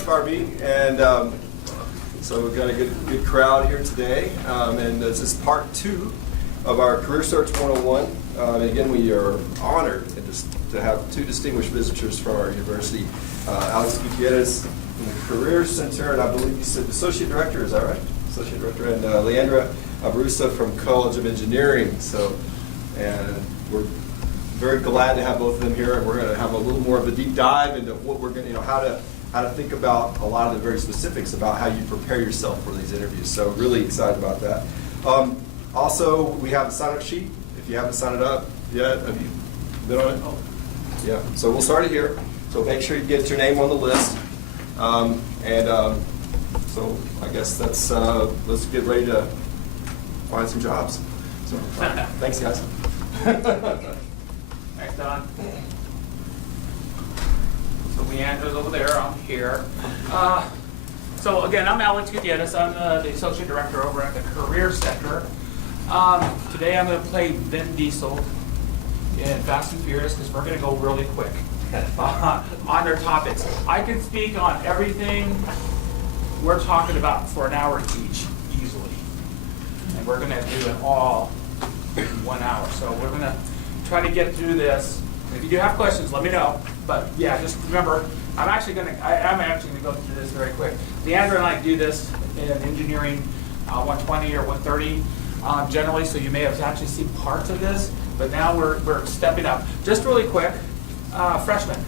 inspire me, and so we've got a good crowd here today, and this is part 2 of our Career Search 101. And again, we are honored to have 2 distinguished visitors from our university, Alex Gutierrez from the Career Center, and I believe you said Associate Director, is that right? Associate Director, and Leandra Aburusa from College of Engineering. So, and we're very glad to have both of them here, and we're going to have a little more of a deep dive into what we're going to, how to think about a lot of the very specifics about how you prepare yourself for these interviews. So really excited about that. Also, we have a sign-up sheet. If you haven't signed it up yet, have you been on it? Yeah. So we'll start it here. So make sure you get your name on the list. So I guess that's let's get ready to find some jobs. So thanks, guys. Thanks, Don. So Leandra's over there, I'm here. So again, I'm Alex Gutierrez. I'm the Associate Director over at the Career Center. Today I'm going to play Vin Diesel in Fast and Furious because we're going to go really quick on their topics. I can speak on everything we're talking about for an hour each, easily. And we're going to do it all in 1 hour. So we're going to try to get through this. If you do have questions, let me know. But yeah, just remember, I'm actually going to go through this very quick. Leandra and I do this in engineering 120 or 130 generally, so you may have actually seen parts of this, but now we're stepping up. Just really quick, freshman,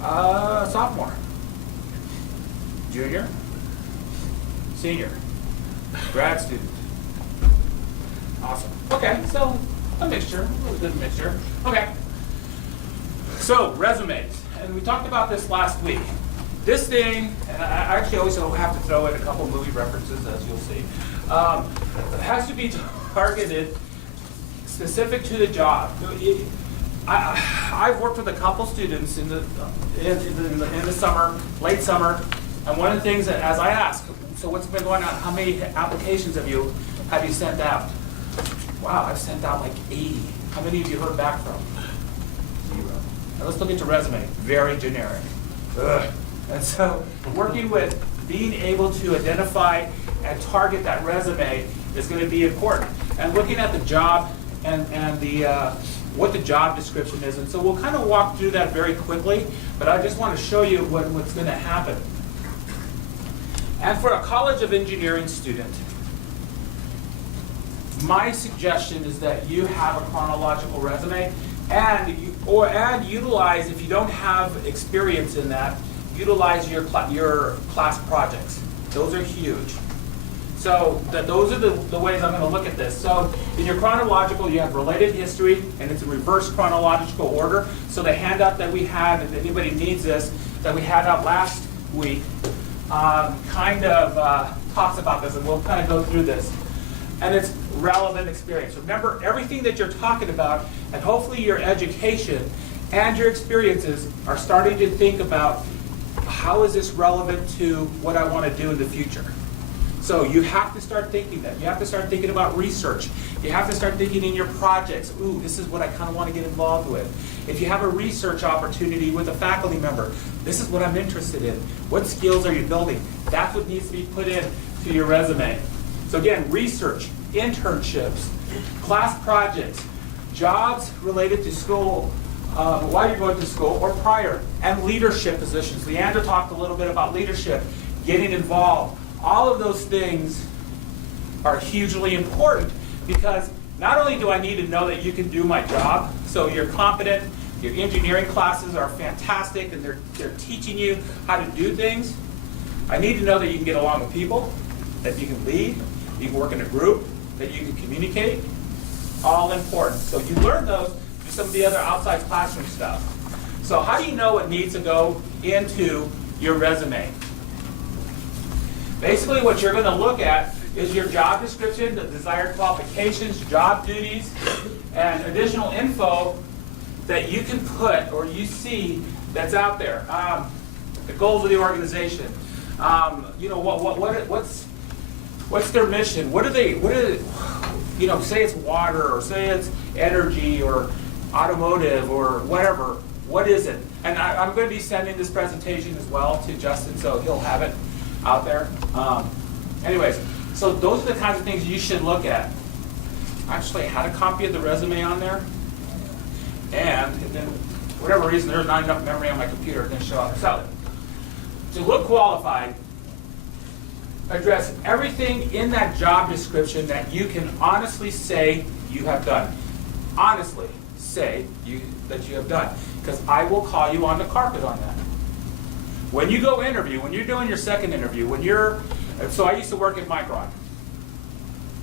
sophomore, junior, senior, grad student. Awesome. Okay, so a mixture, a really good mixture. Okay. So resumes, and we talked about this last week. This thing, and I actually always have to throw in a couple movie references, as you'll see. It has to be targeted specific to the job. I've worked with a couple students in the summer, late summer, and one of the things that, as I ask, so what's been going on? How many applications have you sent out? Wow, I've sent out like 80. How many have you heard back from? 0. Now let's look at your resume. Very generic. Ugh. And so working with being able to identify and target that resume is going to be important. And looking at the job and the what the job description is. And so we'll kind of walk through that very quickly, but I just want to show you what's going to happen. And for a College of Engineering student, my suggestion is that you have a chronological resume and utilize, if you don't have experience in that, utilize your class projects. Those are huge. So those are the ways I'm going to look at this. So in your chronological, you have related history, and it's in reverse chronological order. So the handout that we had, if anybody needs this, that we had out last week, kind of talks about this, and we'll kind of go through this. And it's relevant experience. Remember, everything that you're talking about, and hopefully your education and your experiences are starting to think about, how is this relevant to what I want to do in the future? So you have to start thinking that. You have to start thinking about research. You have to start thinking in your projects, ooh, this is what I kind of want to get involved with. If you have a research opportunity with a faculty member, this is what I'm interested in. What skills are you building? That's what needs to be put in to your resume. So again, research, internships, class projects, jobs related to school, while you're going to school or prior, and leadership positions. Leandra talked a little bit about leadership, getting involved. All of those things are hugely important because not only do I need to know that you can do my job, so you're competent, your engineering classes are fantastic and they're teaching you how to do things. I need to know that you can get along with people, that you can lead, you can work in a group, that you can communicate. All important. So you learn those through some of the other outside classroom stuff. So how do you know what needs to go into your resume? Basically what you're going to look at is your job description, the desired qualifications, job duties, and additional info that you can put or you see that's out there. The goals of the organization. You know, what's their mission? What are they, you know, say it's water or say it's energy or automotive or whatever. What is it? And I'm going to be sending this presentation as well to Justin, so he'll have it out there. Anyways, so those are the kinds of things you should look at. I actually had a copy of the resume on there, and then, for whatever reason, there's not enough memory on my computer, it didn't show up. So, to look qualified, address everything in that job description that you can honestly say you have done. Honestly say that you have done. Because I will call you on the carpet on that. When you go interview, when you're doing your second interview, so I used to work at Micron.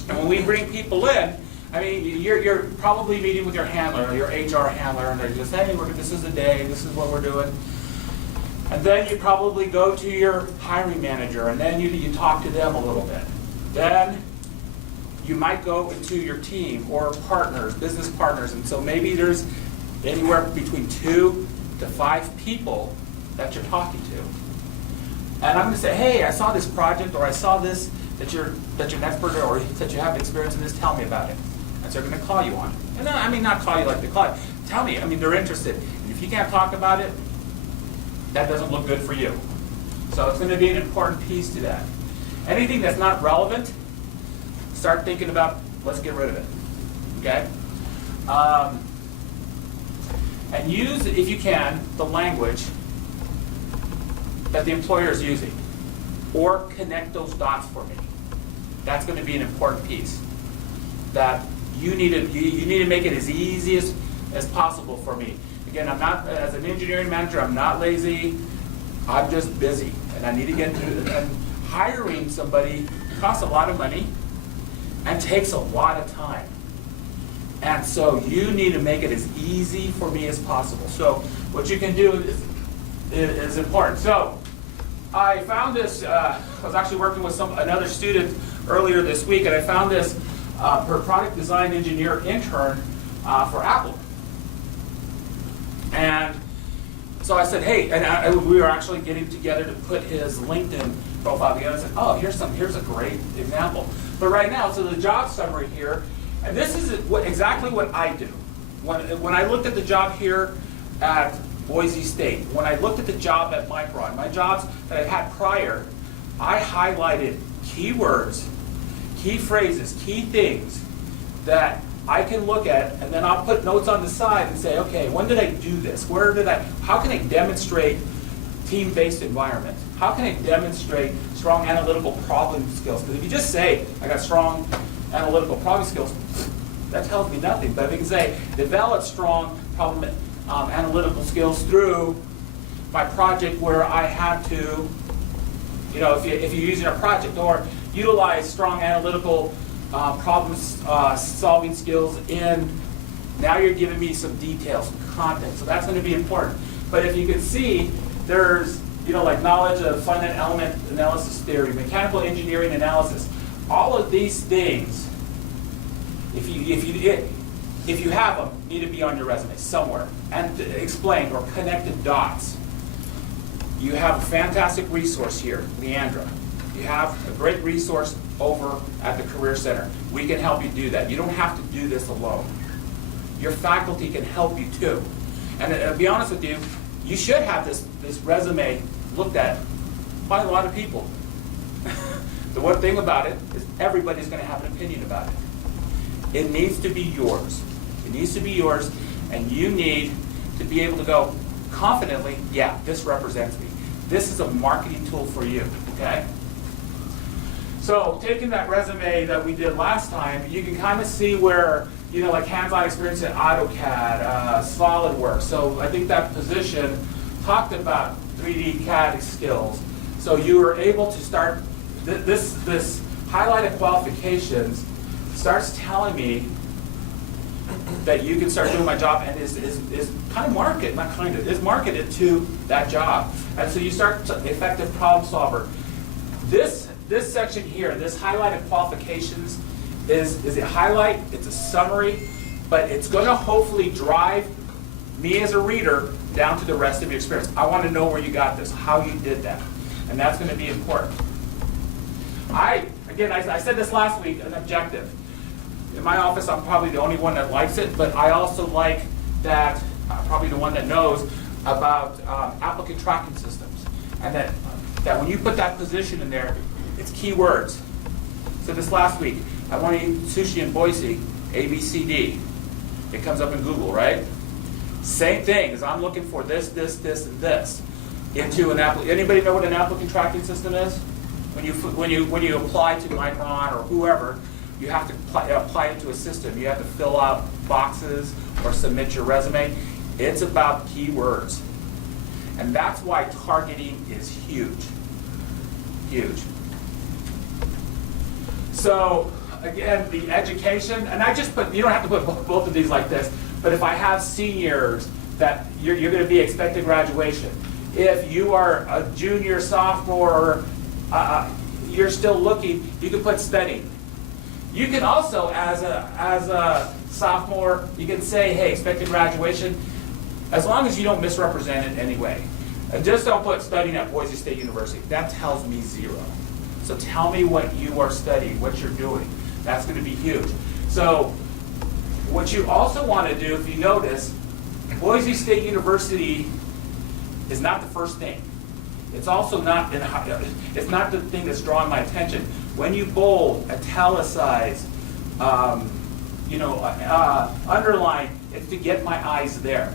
And when we bring people in, I mean, you're probably meeting with your handler, or your HR handler, and they're just, hey, this is the day, this is what we're doing. And then you probably go to your hiring manager, and then you talk to them a little bit. Then you might go into your team or partners, business partners, and so maybe there's anywhere between 2 to 5 people that you're talking to. And I'm going to say, hey, I saw this project, or I saw this, that you're an expert, or that you have experience in this, tell me about it. And so they're going to call you on it. And I mean, not call you like they call you. Tell me, I mean, they're interested. And if you can't talk about it, that doesn't look good for you. So it's going to be an important piece to that. Anything that's not relevant, start thinking about, let's get rid of it, okay? And use, if you can, the language that the employer is using, or connect those dots for me. That's going to be an important piece. That you need to make it as easy as possible for me. Again, I'm not, as an engineering manager, I'm not lazy. I'm just busy, and I need to get through it. And hiring somebody costs a lot of money and takes a lot of time. And so you need to make it as easy for me as possible. So what you can do is important. So I found this, I was actually working with another student earlier this week, and I found this product design engineer intern for Apple. And so I said, hey, and we were actually getting together to put his LinkedIn profile together. I said, oh, here's a great example. But right now, so the job summary here, and this is exactly what I do. When I looked at the job here at Boise State, when I looked at the job at Micron, my jobs that I had prior, I highlighted keywords, key phrases, key things that I can look at, and then I'll put notes on the side and say, okay, when did I do this? How can I demonstrate team-based environment? How can I demonstrate strong analytical problem skills? Because if you just say, I got strong analytical problem skills, that tells me nothing. But if you can say, develop strong problem analytical skills through my project where I had to, if you're using a project, or utilize strong analytical problem solving skills in, now you're giving me some details, some content. So that's going to be important. But if you can see, there's, like knowledge of finite element analysis theory, mechanical engineering analysis, all of these things, if you have them, need to be on your resume somewhere and explained or connected dots. You have a fantastic resource here, Leandra. You have a great resource over at the Career Center. We can help you do that. You don't have to do this alone. Your faculty can help you too. And to be honest with you, you should have this resume looked at by a lot of people. The one thing about it is everybody's going to have an opinion about it. It needs to be yours. It needs to be yours, and you need to be able to go confidently, yeah, this represents me. This is a marketing tool for you, okay? So taking that resume that we did last time, you can kind of see where, like hands-on experience in AutoCAD, SolidWorks. So I think that position talked about 3D CAD skills. So you were able to start, this highlighted qualifications starts telling me that you can start doing my job, and is kind of marketed, not kind of, is marketed to that job. And so you start effective problem solver. This section here, this highlighted qualifications, is a highlight, it's a summary, but it's going to hopefully drive me as a reader down to the rest of your experience. I want to know where you got this, how you did that, and that's going to be important. I said this last week, an objective. In my office, I'm probably the only one that likes it, but I also like that, probably the one that knows, about applicant tracking systems, and that when you put that position in there, it's keywords. So this last week, I want to eat sushi in Boise, ABCD. It comes up in Google, right? Same thing, as I'm looking for this, and this into an applicant. Anybody know what an applicant tracking system is? When you apply to Micron or whoever, you have to apply it to a system. You have to fill out boxes or submit your resume. It's about keywords. And that's why targeting is huge. Huge. So, again, the education, and I just put, you don't have to put both of these like this, but if I have seniors that you're going to be expected graduation, if you are a junior, sophomore, you're still looking, you can put studying. You can also, as a sophomore, you can say, hey, expected graduation, as long as you don't misrepresent it anyway. And just don't put studying at Boise State University. That tells me zero. So tell me what you are studying, what you're doing. That's going to be huge. So what you also want to do, if you notice, Boise State University is not the first thing. It's also not, it's not the thing that's drawing my attention. When you bold, italicize, underline, it's to get my eyes there.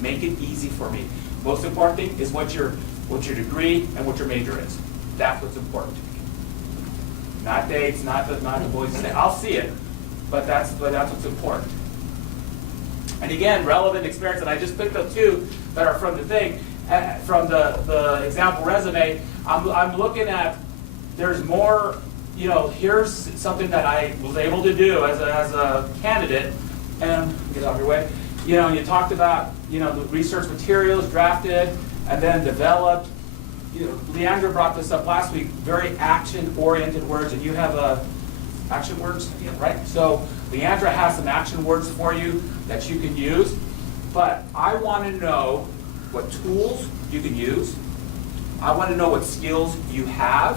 Make it easy for me. Most important thing is what your degree and what your major is. That's what's important to me. Not dates, not the Boise State. I'll see it, but that's what's important. And again, relevant experience, and I just picked up two that are from the thing, from the example resume. I'm looking at, there's more, here's something that I was able to do as a candidate, and get out of your way. You talked about, the research materials drafted and then developed. Leandra brought this up last week, very action-oriented words, and you have action words, right? So Leandra has some action words for you that you can use, but I want to know what tools you can use. I want to know what skills you have,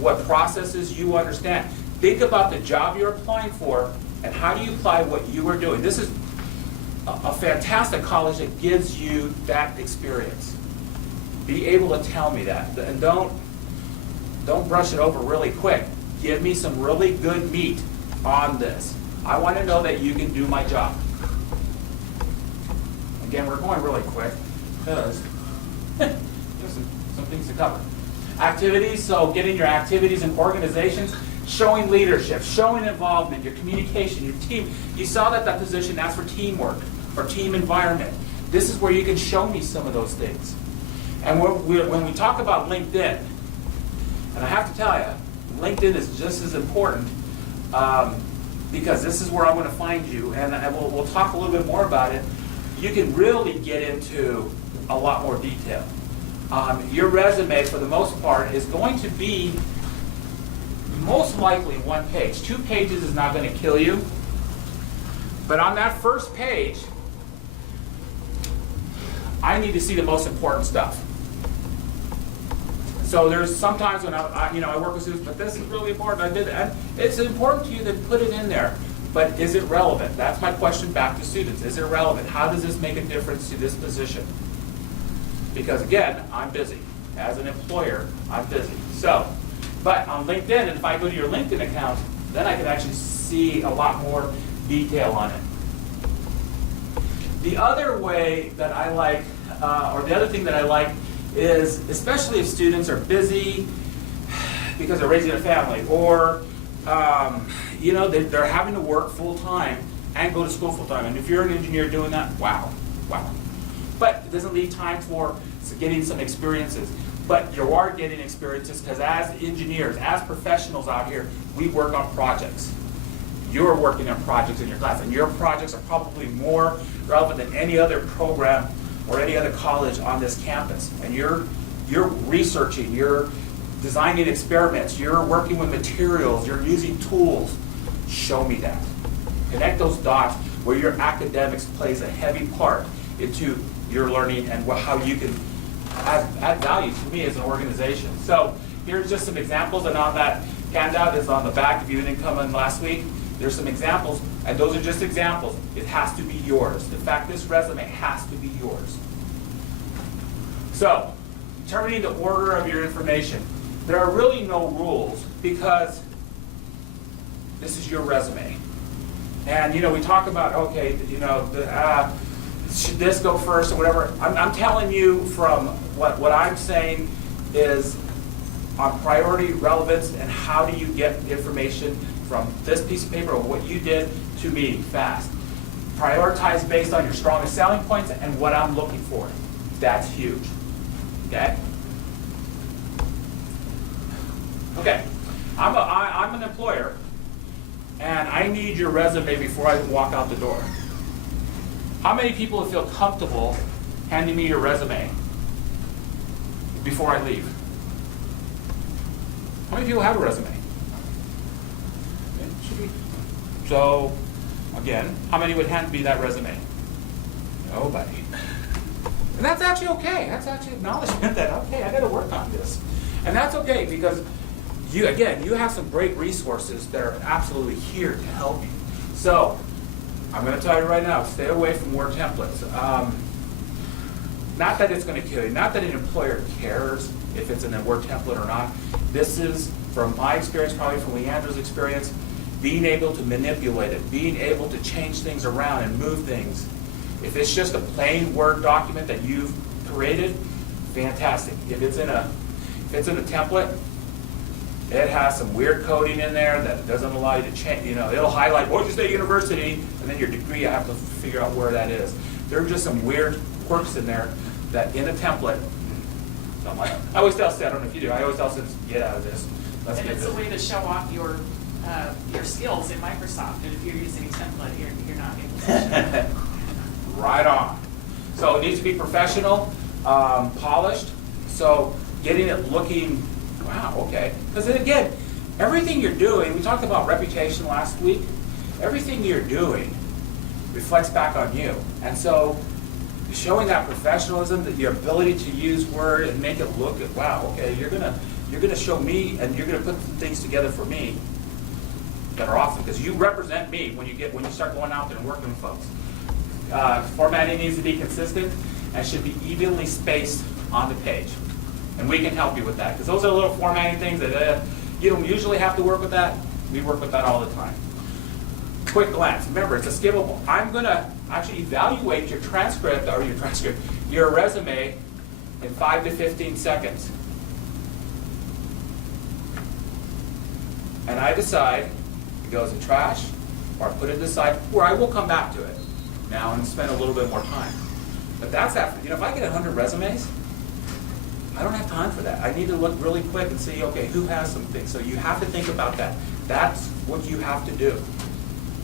what processes you understand. Think about the job you're applying for, and how do you apply what you are doing. This is a fantastic college that gives you that experience. Be able to tell me that, and don't brush it over really quick. Give me some really good meat on this. I want to know that you can do my job. Again, we're going really quick because there's some things to cover. Activities, so getting your activities in organizations, showing leadership, showing involvement, your communication, your team. You saw that position asked for teamwork or team environment. This is where you can show me some of those things. And when we talk about LinkedIn, and I have to tell you, LinkedIn is just as important because this is where I'm going to find you, and we'll talk a little bit more about it. You can really get into a lot more detail. Your resume, for the most part, is going to be most likely one page. 2 pages is not going to kill you. But on that first page, I need to see the most important stuff. So there's sometimes when I work with students, but this is really important. I did it. And it's important to you to put it in there. But is it relevant? That's my question back to students. Is it relevant? How does this make a difference to this position? Because again, I'm busy. As an employer, I'm busy. So, but on LinkedIn, and if I go to your LinkedIn account, then I can actually see a lot more detail on it. The other way that I like, or the other thing that I like, is especially if students are busy because they're raising a family, or they're having to work full time and go to school full time. And if you're an engineer doing that, wow. But it doesn't leave time for getting some experiences. But you are getting experiences because as engineers, as professionals out here, we work on projects. You're working on projects in your class, and your projects are probably more relevant than any other program or any other college on this campus. And you're researching, you're designing experiments, you're working with materials, you're using tools. Show me that. Connect those dots where your academics plays a heavy part into your learning and how you can add value to me as an organization. So here's just some examples, and on that handout is on the back if you didn't come in last week. There's some examples, and those are just examples. It has to be yours. In fact, this resume has to be yours. So, determining the order of your information. There are really no rules because this is your resume. And we talk about, okay, should this go first or whatever. I'm telling you from what I'm saying is on priority, relevance, and how do you get information from this piece of paper or what you did to me fast. Prioritize based on your strongest selling points and what I'm looking for. That's huge. Okay? Okay. I'm an employer, and I need your resume before I walk out the door. How many people would feel comfortable handing me your resume before I leave? How many people have a resume? So, again, how many would hand me that resume? Nobody. And that's actually okay. That's actually acknowledgement that, okay, I got to work on this. And that's okay because, you have some great resources that are absolutely here to help you. So, I'm going to tell you right now, stay away from Word templates. Not that it's going to kill you. Not that an employer cares if it's in a Word template or not. This is, from my experience, probably from Leandra's experience, being able to manipulate it, being able to change things around and move things. If it's just a plain Word document that you've created, fantastic. If it's in a template, it has some weird coding in there that doesn't allow you to change. It'll highlight Boise State University, and then your degree, I have to figure out where that is. There are just some weird quirks in there that in a template, I always tell Seth, I don't know if you do, I always tell Seth, get out of this. Let's And get it's this. a way to show off your skills in Microsoft, and if you're using a template, you're not able to show it. Right on. So it needs to be professional, polished. So getting it looking, wow, okay. Because then again, everything you're doing, we talked about reputation last week, everything you're doing reflects back on you. And so showing that professionalism, that your ability to use Word and make it look at, wow, okay, you're gonna show me and you're gonna put some things together for me that are awesome because you represent me when you start going out there and working with folks. Formatting needs to be consistent and should be evenly spaced on the page. And we can help you with that because those are little formatting things that you don't usually have to work with that. We work with that all the time. Quick glance. Remember, it's a skippable. I'm going to actually evaluate your your resume in 5 to 15 seconds. And I decide it goes in trash or I put it aside, or I will come back to it now and spend a little bit more time. But that's after, if I get 100 resumes, I don't have time for that. I need to look really quick and see, okay, who has some things. So you have to think about that. That's what you have to do.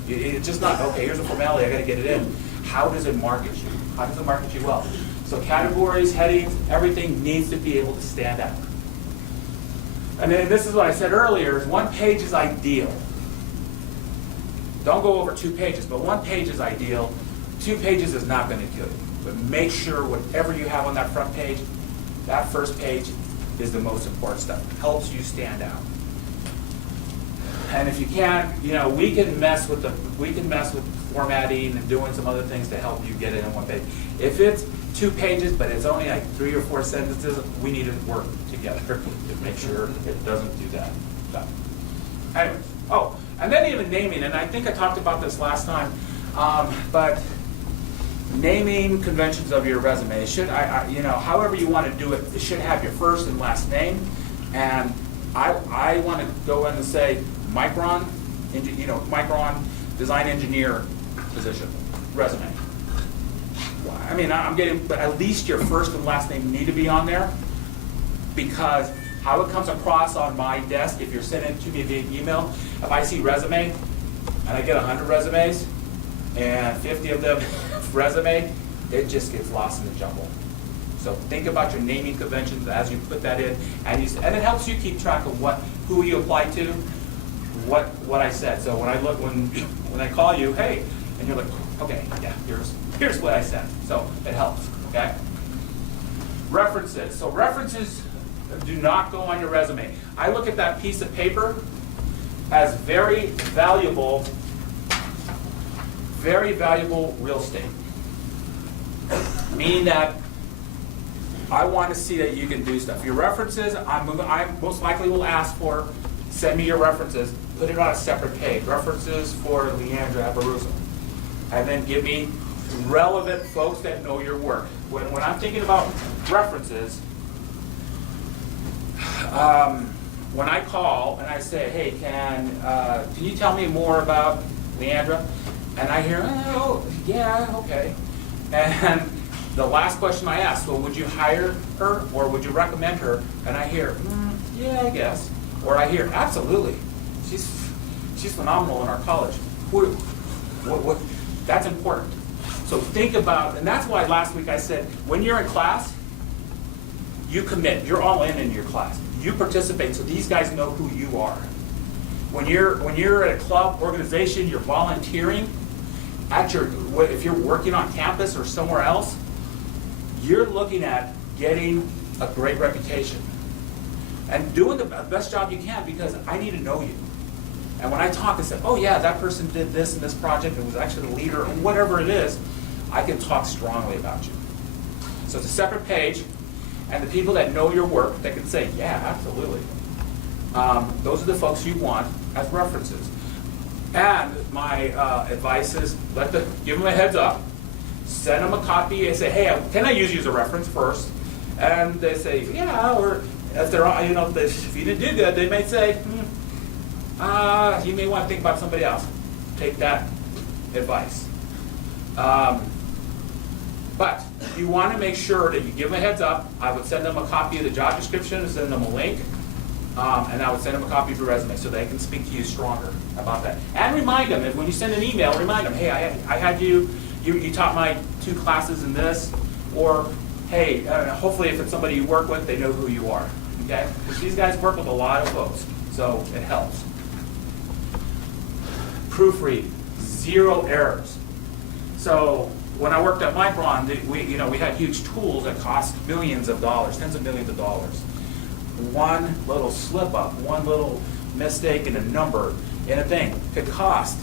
It's just not, okay, here's a formality, I got to get it in. How does it market you? How does it market you well? So categories, headings, everything needs to be able to stand out. And then this is what I said earlier, is 1 page is ideal. Don't go over 2 pages, but 1 page is ideal. 2 pages is not going to kill you. But make sure whatever you have on that front page, that first page is the most important stuff. It helps you stand out. And if you can't, we can mess with formatting and doing some other things to help you get it in 1 page. If it's 2 pages, but it's only like 3 or 4 sentences, we need to work together to make sure it doesn't do that. So, anyways, and then even naming, and I think I talked about this last time, but naming conventions of your resume should, however you want to do it, it should have your first and last name. And I want to go in and say Micron design engineer position resume. I mean, but at least your first and last name need to be on there because how it comes across on my desk, if you're sending it to me via email, if I see resume and I get 100 resumes and 50 of them resume, it just gets lost in the jumble. So think about your naming conventions as you put that in, and it helps you keep track of who you apply to, what I said. So when I call you, hey, and you're like, okay, yeah, here's what I said. So it helps, okay? References. So references do not go on your resume. I look at that piece of paper as very valuable real estate. Meaning that I want to see that you can do stuff. Your references, I most likely will ask for, send me your references, put it on a separate page. References for Leandra, Aburusa. And then give me relevant folks that know your work. When I'm thinking about references, when I call and I say, hey, can you tell me more about Leandra? And I hear, oh, yeah, okay. And the last question I ask, well, would you hire her or would you recommend her? And I hear, yeah, I guess. Or I hear, absolutely. She's phenomenal in our college. That's important. So think about, and that's why last week I said, when you're in class, you commit. You're all in your class. You participate, so these guys know who you are. When you're at a club organization, you're volunteering. If you're working on campus or somewhere else, you're looking at getting a great reputation and doing the best job you can, because I need to know you. And when I talk and say, oh yeah, that person did this in this project and was actually the leader, or whatever it is, I can talk strongly about you. So it's a separate page, and the people that know your work, that can say, yeah, absolutely. Those are the folks you want as references. And my advice is, give them a heads up, send them a copy, and say, hey, can I use you as a reference first? And they say, yeah, or if they're, if you didn't do good, they may say, you may want to think about somebody else. Take that advice. But you want to make sure that you give them a heads up. I would send them a copy of the job description and send them a link. And I would send them a copy of your resume so they can speak to you stronger about that. And remind them, when you send an email, remind them, hey, I had you taught my 2 classes in this, or hey, hopefully if it's somebody you work with, they know who you are, okay? Because these guys work with a lot of folks, so it helps. Proofread, 0 errors. So when I worked at Micron, we had huge tools that cost millions of dollars, tens of millions of dollars. One little slip up, one little mistake in a number in a thing could cost.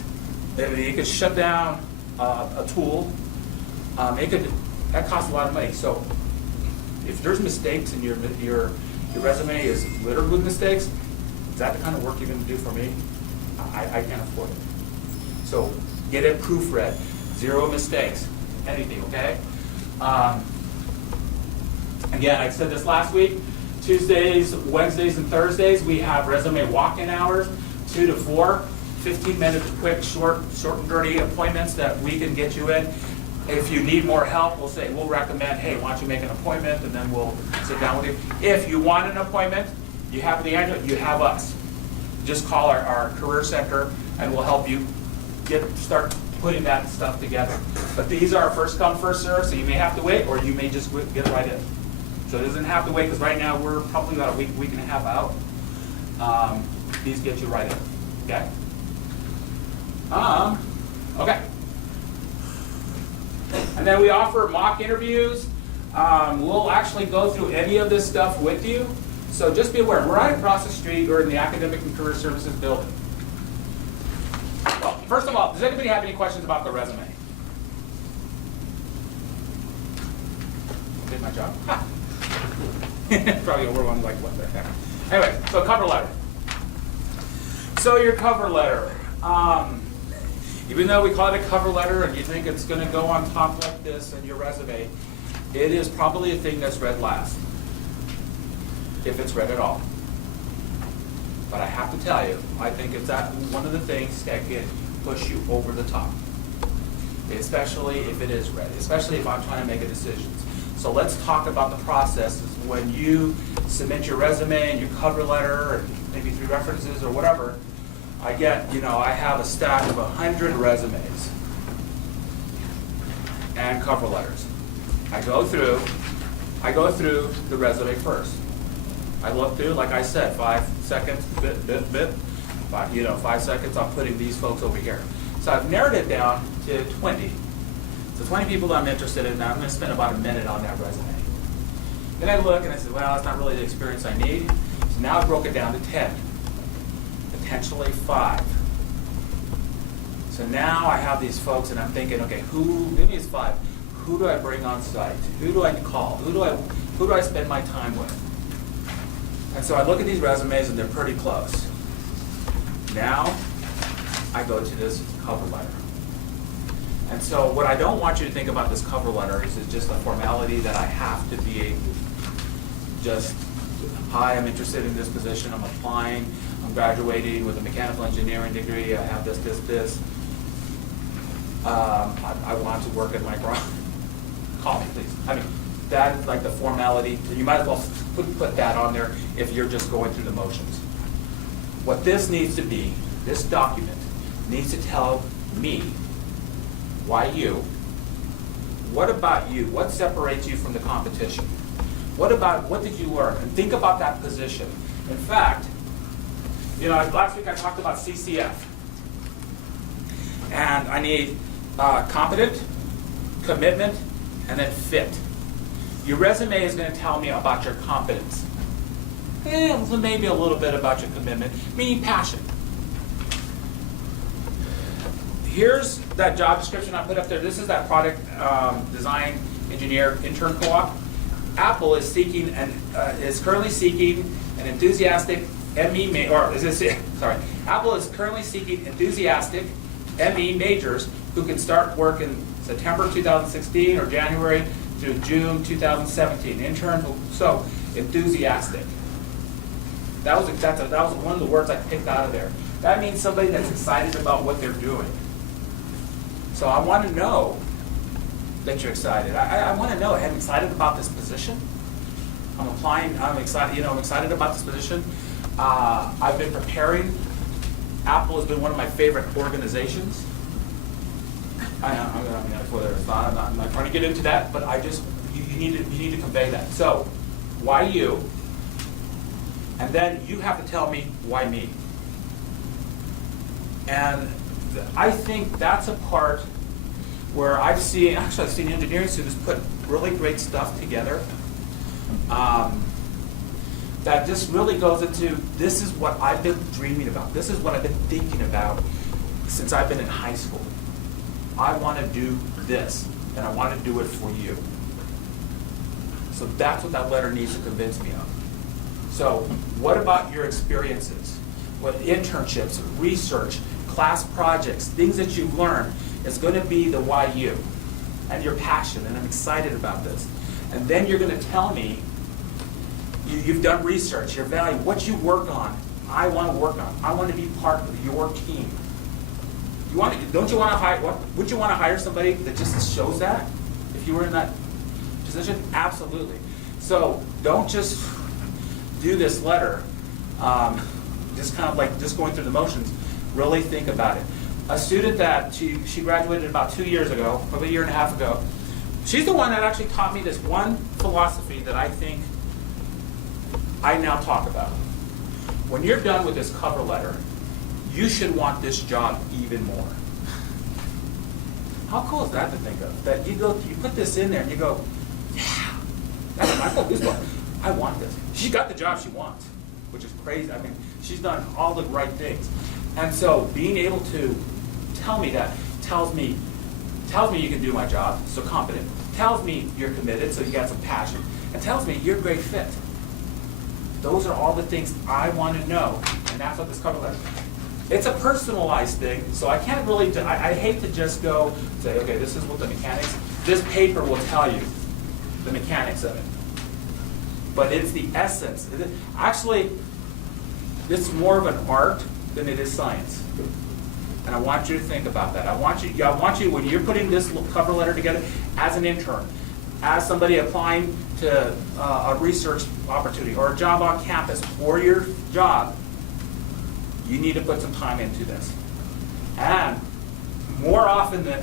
It could shut down a tool. That costs a lot of money. So if there's mistakes and your resume is littered with mistakes, is that the kind of work you're going to do for me? I can't afford it. So get it proofread, 0 mistakes, anything, okay? Again, I said this last week. Tuesdays, Wednesdays, and Thursdays, we have resume walk-in hours, 2 to 4, 15-minute quick, short and dirty appointments that we can get you in. If you need more help, we'll recommend, hey, why don't you make an appointment, and then we'll sit down with you. If you want an appointment, you have Leandra, you have us. Just call our career center, and we'll help you start putting that stuff together. But these are first come, first serve, so you may have to wait, or you may just get right in. So it doesn't have to wait, because right now we're probably about a week and a half out. These get you right in, okay? Okay. And then we offer mock interviews. We'll actually go through any of this stuff with you. So just be aware, we're right across the street. We're in the Academic and Career Services building. Well, first of all, does anybody have any questions about the resume? Did my job. Probably everyone like, what the heck? Anyway, so cover letter. So your cover letter. Even though we call it a cover letter and you think it's going to go on top like this in your resume, it is probably a thing that's read last, if it's read at all. But I have to tell you, I think it's one of the things that can push you over the top, especially if it is read, especially if I'm trying to make a decision. So let's talk about the processes when you submit your resume and your cover letter and maybe 3 references or whatever. I have a stack of 100 resumes and cover letters. I go through the resume first. I look through, like I said, 5 seconds, bit. 5 seconds, I'm putting these folks over here. So I've narrowed it down to 20. So 20 people that I'm interested in. Now I'm going to spend about a minute on that resume. Then I look and I said, well, that's not really the experience I need. So now I broke it down to 10, potentially 5. So now I have these folks and I'm thinking, okay, maybe it's 5. who do I bring on site? Who do I call? Who do I spend my time with? And so I look at these resumes and they're pretty close. Now, I go to this cover letter. And so what I don't want you to think about this cover letter is it's just a formality that I have to be just, hi, I'm interested in this position, I'm applying, I'm graduating with a mechanical engineering degree, I have this. I want to work at my garage. Call me, please. I mean, that is like the formality. You might as well put that on there if you're just going through the motions. What this needs to be, this document needs to tell me, why you? What about you? What separates you from the competition? What did you learn? And think about that position. In fact, last week I talked about CCF. And I need competent, commitment, and then fit. Your resume is going to tell me about your competence. Maybe a little bit about your commitment, meaning passion. Here's that job description I put up there. This is that product design engineer intern co-op. Apple is currently seeking an enthusiastic ME Apple is currently seeking enthusiastic ME majors who can start work in September 2016 or January through June 2017. So enthusiastic. That was one of the words I picked out of there. That means somebody that's excited about what they're doing. So I want to know that you're excited. I want to know, I'm excited about this position. I'm applying, I'm excited about this position. I've been preparing. Apple has been one of my favorite organizations. I'm not trying to get into that, but you need to convey that. So, why you? And then you have to tell me why me. And I think that's a part where I've seen engineering students put really great stuff together. That just really goes into, this is what I've been dreaming about. This is what I've been thinking about since I've been in high school. I want to do this, and I want to do it for you. So that's what that letter needs to convince me of. So what about your experiences? What internships, research, class projects, things that you've learned is going to be the why you and your passion, and I'm excited about this. And then you're going to tell me you've done research, your value, what you work on, I want to work on. I want to be part of your team. Wouldn't you want to hire somebody that just shows that? If you were in that position? Absolutely. So don't just do this letter, just kind of like just going through the motions. Really think about it. A student that she graduated about 2 years ago, probably a year and a half ago, she's the one that actually taught me this one philosophy that I think I now talk about. When you're done with this cover letter, you should want this job even more. How cool is that to think of? That you put this in there and you go, yeah, I got this one. I want this. She got the job she wants, which is crazy. I mean, she's done all the right things. And so being able to tell me that tells me you can do my job, so competent. Tells me you're committed, so you got some passion. And tells me you're a great fit. Those are all the things I want to know, and that's what this cover letter is. It's a personalized thing, so I can't really, I hate to just go say, okay, this is what the mechanics, this paper will tell you the mechanics of it. But it's the essence. Actually, it's more of an art than it is science. And I want you to think about that. I want you, when you're putting this cover letter together as an intern, as somebody applying to a research opportunity or a job on campus or your job, you need to put some time into this. And more often than,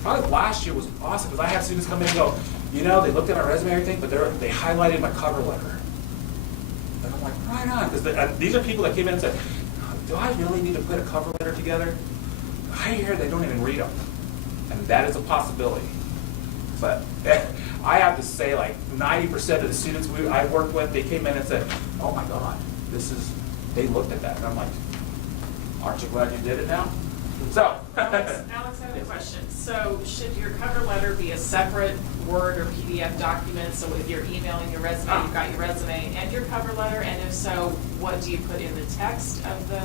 probably last year was awesome because I had students come in and go, they looked at my resume and everything, but they highlighted my cover letter. And I'm like, right on, because these are people that came in and said, do I really need to put a cover letter together? I hear they don't even read them. And that is a possibility. But I have to say, like 90% of the students I worked with, they came in and said, oh my God, they looked at that. And I'm like, aren't you glad you did it now? So. Alex, I have a question. So should your cover letter be a separate Word or PDF document? So if you're emailing your resume, you've got your resume and your cover letter, and if so, what do you put in the text of the,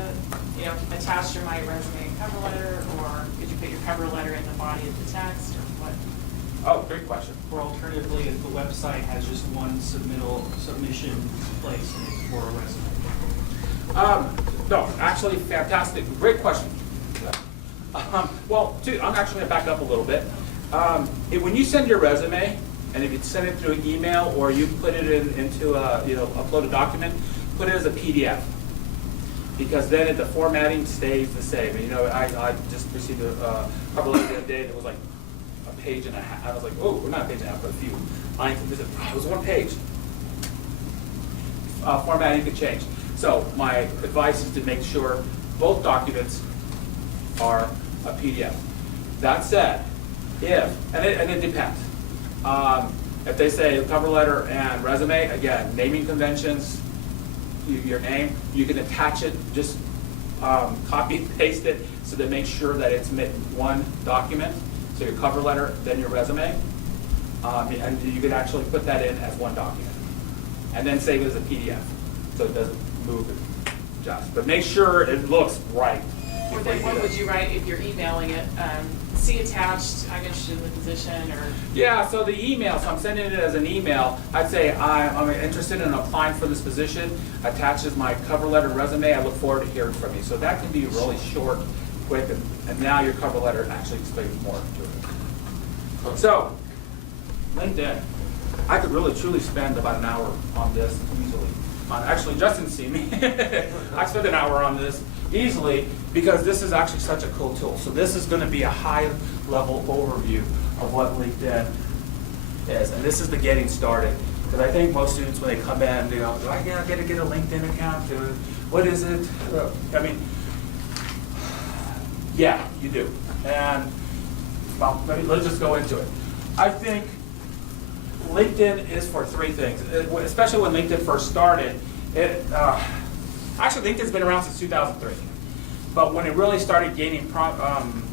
attached to my resume and cover letter, or could you put your cover letter in the body of the text, or what? Oh, great question. Or alternatively, if the website has just one submission place for a resume. No, actually, fantastic, great question. Well, I'm actually gonna back up a little bit. When you send your resume, and if you send it through an email or you put it into a, upload a document, put it as a PDF. Because then the formatting stays the same. And, I just received a cover letter the other day that was like a page and a half. I was like, oh, not a page and a half, but a few lines. It was one page. Formatting could change. So my advice is to make sure both documents are a PDF. That said, and it depends. If they say cover letter and resume, again, naming conventions, your name, you can attach it, just copy and paste it so that make sure that it's one document. So your cover letter, then your resume, and you can actually put that in as one document. And then save it as a PDF, so it doesn't move it just. But make sure it looks right. Or then what would you write if you're emailing it? See attached, I'm interested in the position, or? Yeah, so the email, so I'm sending it as an email. I'd say I'm interested in applying for this position, attaches my cover letter and resume. I look forward to hearing from you. So that can be really short, quick, and now your cover letter actually explains more to it. So, LinkedIn. I could really truly spend about an hour on this easily. Actually, Justin's seen me. I spent an hour on this easily because this is actually such a cool tool. So this is going to be a high-level overview of what LinkedIn is. And this is the getting started. Because I think most students, when they come in, do I get to get a LinkedIn account? What is it? I mean, yeah, you do. And well, let's just go into it. I think LinkedIn is for three things, especially when LinkedIn first started. Actually, LinkedIn's been around since 2003, but when it really started gaining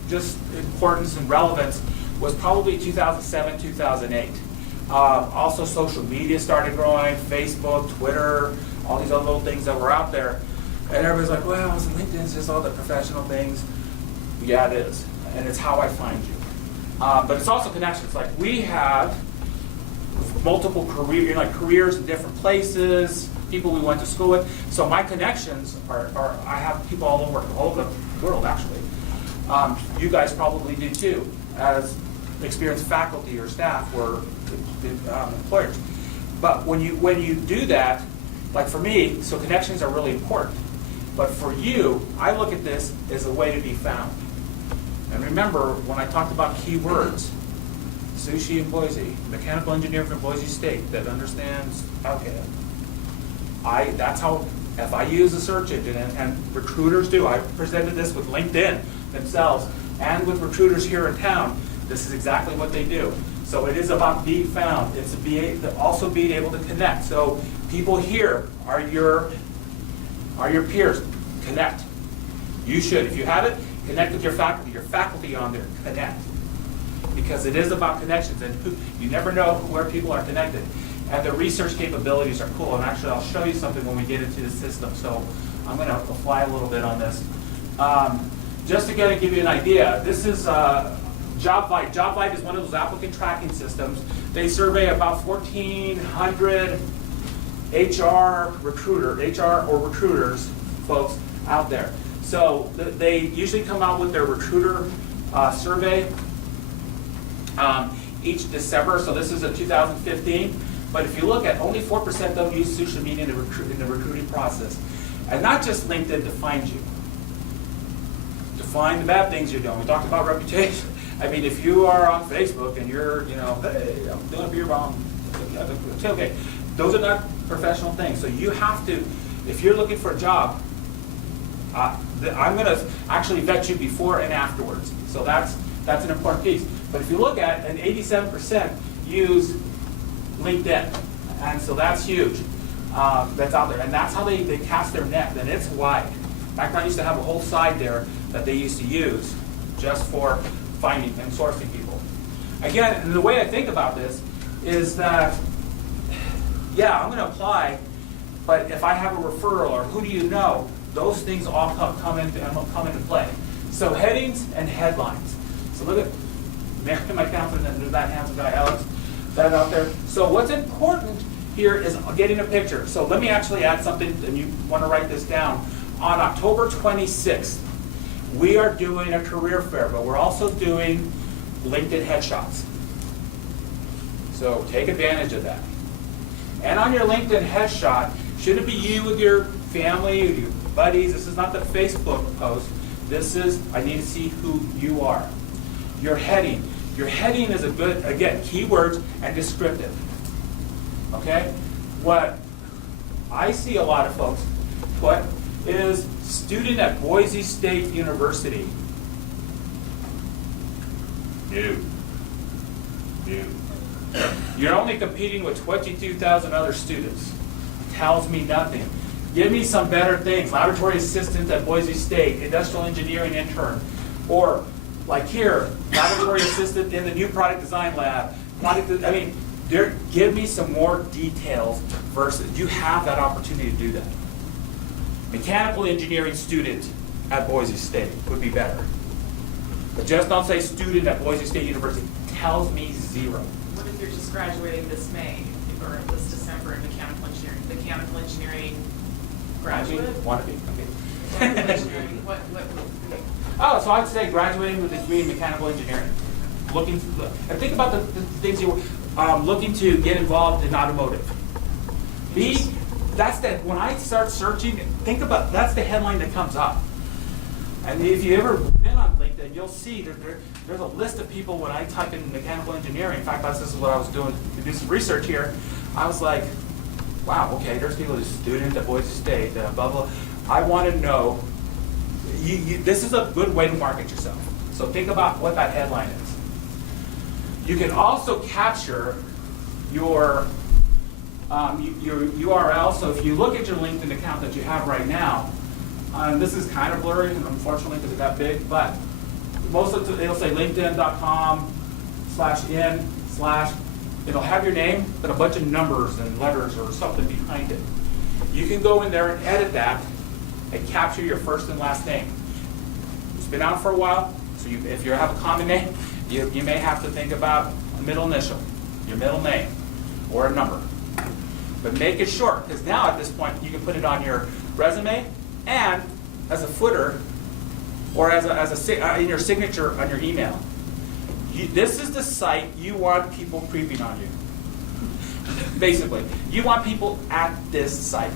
just importance and relevance was probably 2007, 2008. Also, social media started growing, Facebook, Twitter, all these other little things that were out there. And everybody's like, well, LinkedIn's just all the professional things. Yeah, it is, and it's how I find you. But it's also connections. Like we have multiple careers in different places, people we went to school with. So my connections are I have people all over the world, actually. You guys probably do too, as experienced faculty or staff or employers. But when you do that, like for me, so connections are really important. But for you, I look at this as a way to be found. And remember, when I talked about keywords, sushi in Boise, mechanical engineer from Boise State that understands, okay, that's how, if I use a search engine, and recruiters do, I presented this with LinkedIn themselves, and with recruiters here in town, this is exactly what they do. So it is about being found. It's also being able to connect. So people here are your peers. Connect. You should, if you have it, connect with your faculty on there, connect. Because it is about connections, and you never know where people are connected. And the research capabilities are cool, and actually I'll show you something when we get into the system. So I'm going to fly a little bit on this. Just to give you an idea, this is JobVite. JobVite is one of those applicant tracking systems. They survey about 1,400 HR or recruiters folks out there. So they usually come out with their recruiter survey each December. So this is a 2015. But if you look at, only 4% don't use social media in the recruiting process. And not just LinkedIn to find you. To find the bad things you're doing. We talked about reputation. I mean, if you are on Facebook and you're, hey, I'm doing a beer bomb, okay. Those are not professional things. So you have to, if you're looking for a job, I'm going to actually vet you before and afterwards. So that's an important piece. But if you look at, and 87% use LinkedIn, and so that's huge. That's out there, and that's how they cast their net, and it's wide. Back when I used to have a whole side there that they used to use, just for finding and sourcing people. Again, and the way I think about this is that, yeah, I'm going to apply, but if I have a referral or who do you know, those things all come into play. So headings and headlines. So look at Mary, my counselor, and there's that handsome guy, Alex, that out there. So what's important here is getting a picture. So let me actually add something, and you want to write this down. On October 26th, we are doing a career fair, but we're also doing LinkedIn headshots. So take advantage of that. And on your LinkedIn headshot, should it be you with your family, or your buddies? This is not the Facebook post. This is, I need to see who you are. Your heading. Your heading is a good, again, keywords and descriptive. Okay? What I see a lot of folks put is student at Boise State University. New. You're only competing with 22,000 other students. Tells me nothing. Give me some better things. Laboratory assistant at Boise State, industrial engineering intern, or like here, laboratory assistant in the new product design lab. Give me some more details versus you have that opportunity to do that. Mechanical engineering student at Boise State would be better. But just don't say student at Boise State University. Tells me zero. What if you're just graduating this May or this December in mechanical engineering? Mechanical engineering graduate? Want to be. Mechanical engineering, what Oh, so I'd say graduating with a degree in mechanical engineering. And think about the things you looking to get involved in automotive. When I start searching, think about, that's the headline that comes up. And if you've ever been on LinkedIn, you'll see there's a list of people when I type in mechanical engineering. In fact, this is what I was doing to do some research here. I was like, wow, okay, there's people who's student at Boise State, blah, blah. I want to know, this is a good way to market yourself. So think about what that headline is. You can also capture your URL. So if you look at your LinkedIn account that you have right now, this is kind of blurry, unfortunately, because it got big, but most of it'll say linkedin.com/in/ it'll have your name, but a bunch of numbers and letters or something behind it. You can go in there and edit that and capture your first and last name. It's been out for a while, so if you have a common name, you may have to think about a middle initial, your middle name, or a number. But make it short, because now at this point you can put it on your resume and as a footer or in your signature on your email. This is the site you want people creeping on you. Basically, you want people at this site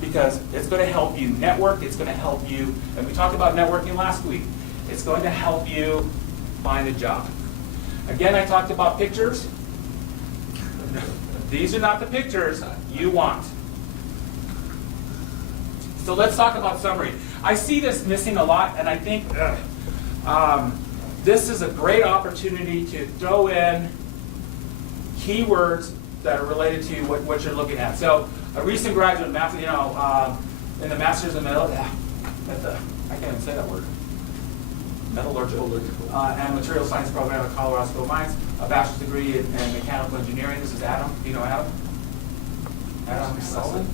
because it's going to help you network, it's going to help you, and we talked about networking last week, it's going to help you find a job. Again, I talked about pictures. These are not the pictures you want. So let's talk about summary. I see this missing a lot, and I think this is a great opportunity to throw in keywords that are related to what you're looking at. So a recent graduate, in the Masters in Metal, I can't even say that word. Metallurgical and Material Science program at Colorado School of Mines, a bachelor's degree in mechanical engineering. This is Adam. Do you know Adam? Adam Sullivan?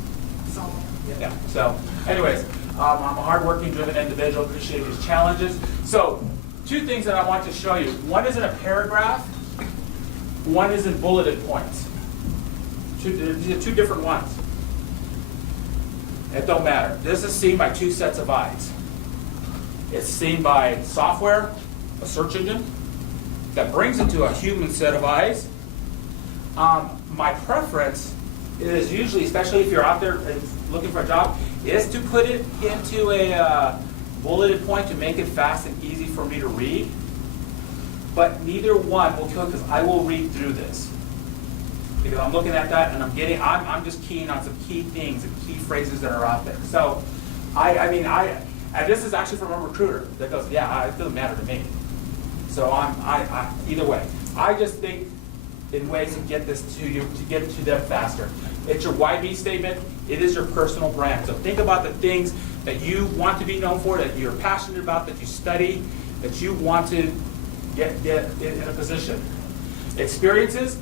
Yeah. So, anyways, I'm a hardworking, driven individual. Appreciate his challenges. So, two things that I want to show you. One is in a paragraph. One is in bulleted points. These are two different ones. It don't matter. This is seen by two sets of eyes. It's seen by software, a search engine, that brings it to a human set of eyes. My preference is usually, especially if you're out there looking for a job, is to put it into a bulleted point to make it fast and easy for me to read. But neither one will kill because I will read through this. Because I'm looking at that and I'm just keying on some key things and key phrases that are out there. So, and this is actually from a recruiter that goes, yeah, it doesn't matter to me. So either way, I just think in ways to get this to you, to get to them faster. It's your YB statement. It is your personal brand. So think about the things that you want to be known for, that you're passionate about, that you study, that you want to get in a position. Experiences,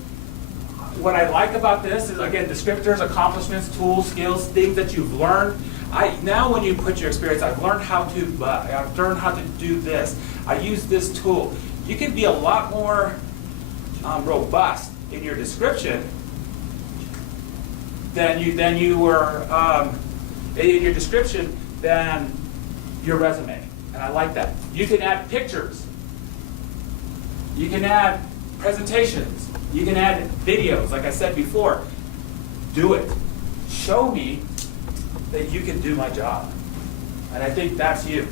what I like about this is, again, descriptors, accomplishments, tools, skills, things that you've learned. Now when you put your experience, I've learned how to do this. I use this tool. You can be a lot more robust in your description than you were in your description than your resume, and I like that. You can add pictures. You can add presentations. You can add videos, like I said before. Do it. Show me that you can do my job. And I think that's huge.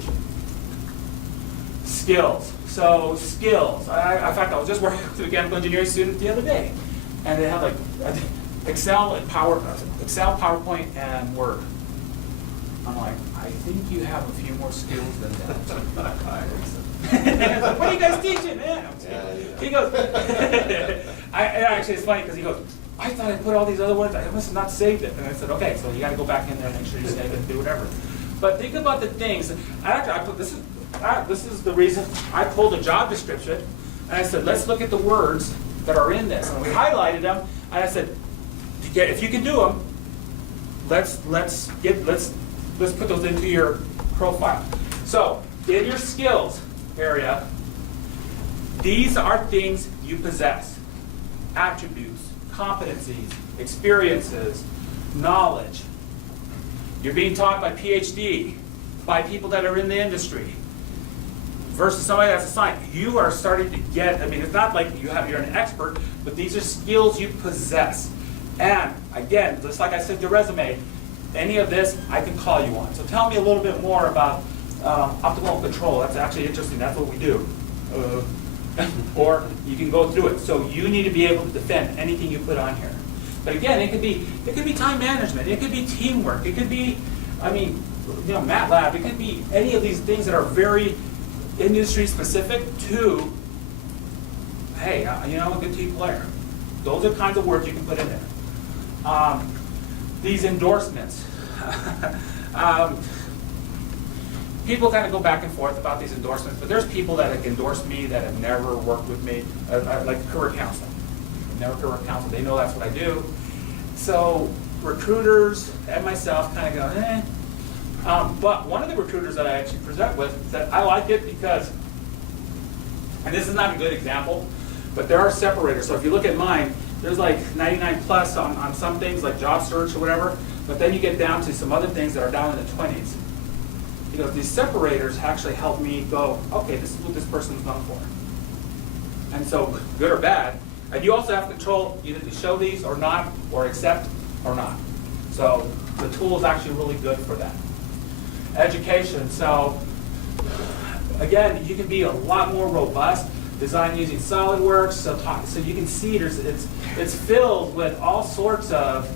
Skills. So skills. In fact, I was just working with a mechanical engineering student the other day, and they have like Excel, PowerPoint, and Word. I'm like, I think you have a few more skills than that. What are you guys teaching, man? I'm just kidding. He goes, actually it's funny because he goes, I thought I put all these other ones, I must have not saved it. And I said, okay, so you got to go back in there and make sure you save it and do whatever. But think about the things. This is the reason I pulled a job description, and I said, let's look at the words that are in this. And we highlighted them, and I said, if you can do them, let's put those into your profile. So in your skills area, these are things you possess: attributes, competencies, experiences, knowledge. You're being taught by PhD, by people that are in the industry, versus somebody that's assigned. You are starting to get, it's not like you're an expert, but these are skills you possess. And again, just like I said, your resume, any of this, I can call you on. So tell me a little bit more about optimal control. That's actually interesting. That's what we do. Or you can go through it. So you need to be able to defend anything you put on here. But again, it could be time management. It could be teamwork. It could be, MATLAB. It could be any of these things that are very industry specific to, hey, I'm a good team player. Those are kinds of words you can put in there. These endorsements. People kind of go back and forth about these endorsements, but there's people that have endorsed me that have never worked with me, like career counseling. Never career counsel. They know that's what I do. So recruiters and myself kind of go, eh. But one of the recruiters that I actually present with said, I like it because, and this is not a good example, but there are separators. So if you look at mine, there's like 99 plus on some things like job search or whatever, but then you get down to some other things that are down in the 20s. Because these separators actually help me go, okay, this is what this person's known for. And so, good or bad. And you also have control either to show these or not, or accept or not. So the tool is actually really good for that. Education. So again, you can be a lot more robust. Design using SolidWorks. So you can see it's filled with all sorts of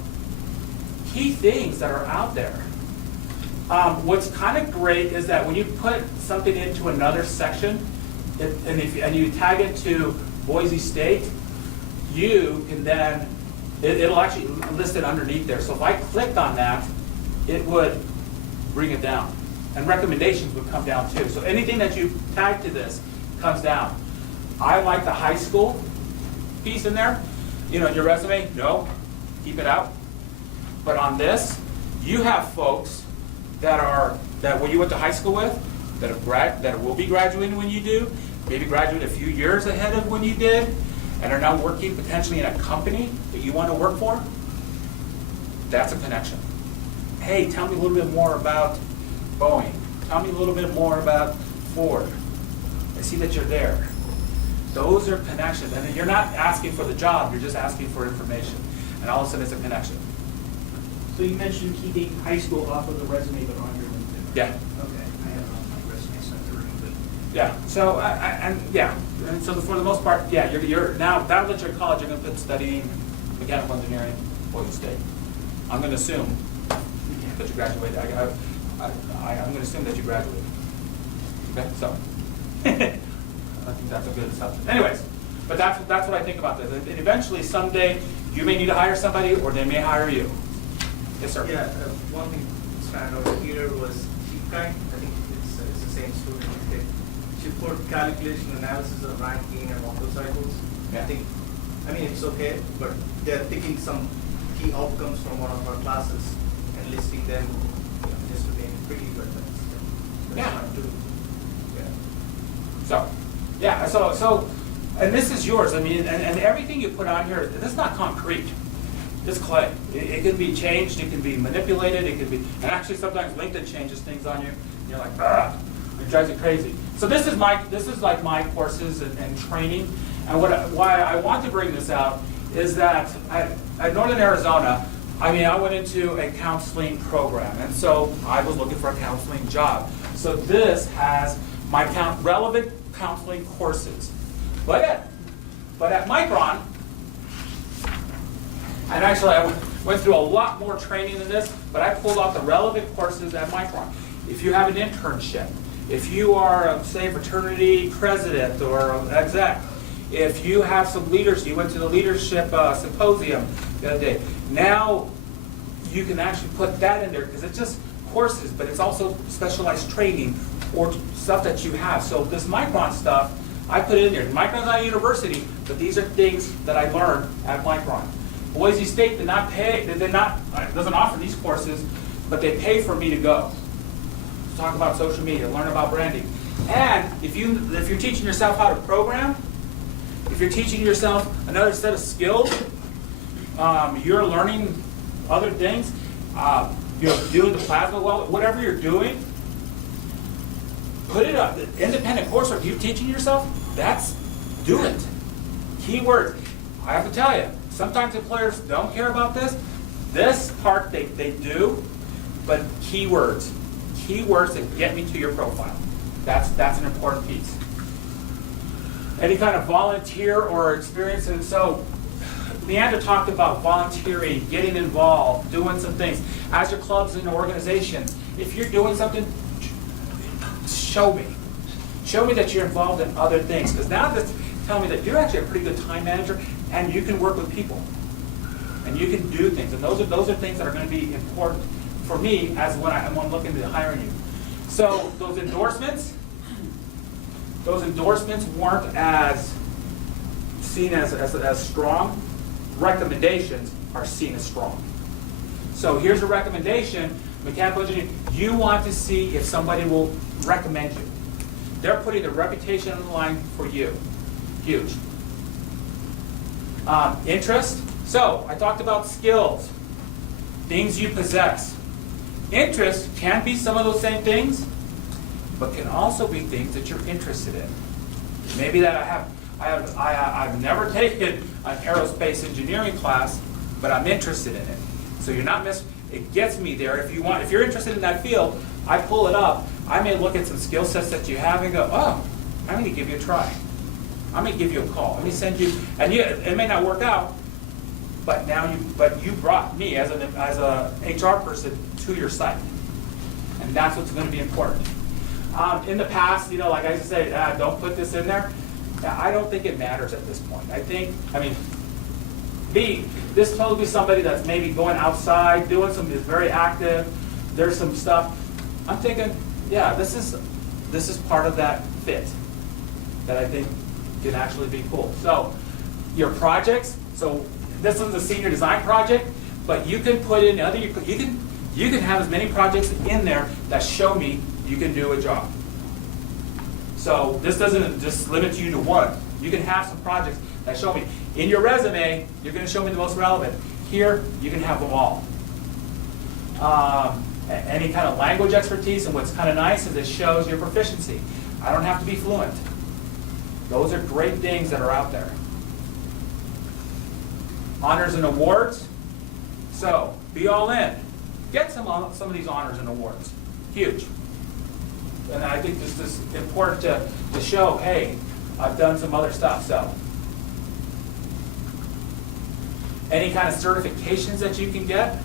key things that are out there. What's kind of great is that when you put something into another section, and you tag it to Boise State, you can then, it'll actually list it underneath there. So if I clicked on that, it would bring it down. And recommendations would come down too. So anything that you tag to this comes down. I like the high school piece in there. In your resume, no, keep it out. But on this, you have folks that when you went to high school with, that will be graduating when you do, maybe graduate a few years ahead of when you did, and are now working potentially in a company that you want to work for. That's a connection. Hey, tell me a little bit more about Boeing. Tell me a little bit more about Ford. I see that you're there. Those are connections. And you're not asking for the job, you're just asking for information. And all of a sudden it's a connection. So you mentioned keeping high school off of the resume, but on your LinkedIn. Yeah. Okay, I have it on my resume, so I have to remove it. Yeah. So and so for the most part, yeah, you're now that that you're in college, you're going to put studying mechanical engineering, Boise State. I'm going to assume that you graduated. I'm going to assume that you graduated. Okay, so I think that's a good assumption. Anyways, but that's what I think about this. And eventually, someday, you may need to hire somebody, or they may hire you. Yes, sir. Yeah, one thing stand out here was Chief Guy. I think it's the same student who did for calculation analysis of ranking and motorcycles. Yeah. I mean, it's okay, but they're picking some key outcomes from one of our classes and listing them, just to be pretty good. That's Yeah. not too, So, yeah, so, and this is yours, I mean, and everything you put on here, this is not concrete. It's clay. It can be changed, it can be manipulated, it can be, and actually sometimes LinkedIn changes things on you, and you're like, ah, it drives you crazy. So this is like my courses and training, and why I want to bring this out is that at Northern Arizona, I went into a counseling program, and so I was looking for a counseling job. So this has my relevant counseling courses. But at Micron, and actually I went through a lot more training than this, but I pulled out the relevant courses at Micron. If you have an internship, if you are, say, a fraternity president or exec, if you have some leaders, you went to the leadership symposium the other day, now you can actually put that in there because it's just courses, but it's also specialized training or stuff that you have. So this Micron stuff, I put it in there. Micron's not a university, but these are things that I learned at Micron. Boise State did not pay, doesn't offer these courses, but they pay for me to go. Talk about social media, learn about branding. And if you're teaching yourself how to program, if you're teaching yourself another set of skills, you're learning other things, you're doing the plasma well, whatever you're doing, put it up. Independent coursework, you're teaching yourself, do it. Keywords, I have to tell you, sometimes employers don't care about this. This part they do, but keywords that get me to your profile. That's an important piece. Any kind of volunteer or experience, and so Leandra talked about volunteering, getting involved, doing some things. As your clubs and organizations, if you're doing something, show me. Show me that you're involved in other things, because now that's telling me that you're actually a pretty good time manager and you can work with people. And you can do things, and those are things that are going to be important for me as when I'm looking to hire you. So those endorsements weren't as seen as strong. Recommendations are seen as strong. So here's a recommendation, mechanical engineering. You want to see if somebody will recommend you. They're putting their reputation on the line for you. Huge. Interest. So I talked about skills, things you possess. Interest can be some of those same things, but can also be things that you're interested in. Maybe that I've never taken an aerospace engineering class, but I'm interested in it. So you're not it gets me there. If you're interested in that field, I pull it up. I may look at some skill sets that you have and go, oh, I'm going to give you a try. I'm going to give you a call. Let me send you, and it may not work out, but you brought me as a HR person to your site, and that's what's going to be important. In the past, like I just say, don't put this in there. I don't think it matters at this point. This is supposed to be somebody that's maybe going outside, doing something that's very active. There's some stuff. I'm thinking, yeah, this is part of that fit that I think can actually be cool. So your projects. So this is a senior design project, but you can put in other. You can have as many projects in there that show me you can do a job. So this doesn't just limit you to one. You can have some projects that show me. In your resume, you're going to show me the most relevant. Here, you can have them all. Any kind of language expertise, and what's kind of nice is it shows your proficiency. I don't have to be fluent. Those are great things that are out there. Honors and awards. So, be all in. Get some of these honors and awards. Huge. And I think this is important to show, hey, I've done some other stuff. So, any kind of certifications that you can get.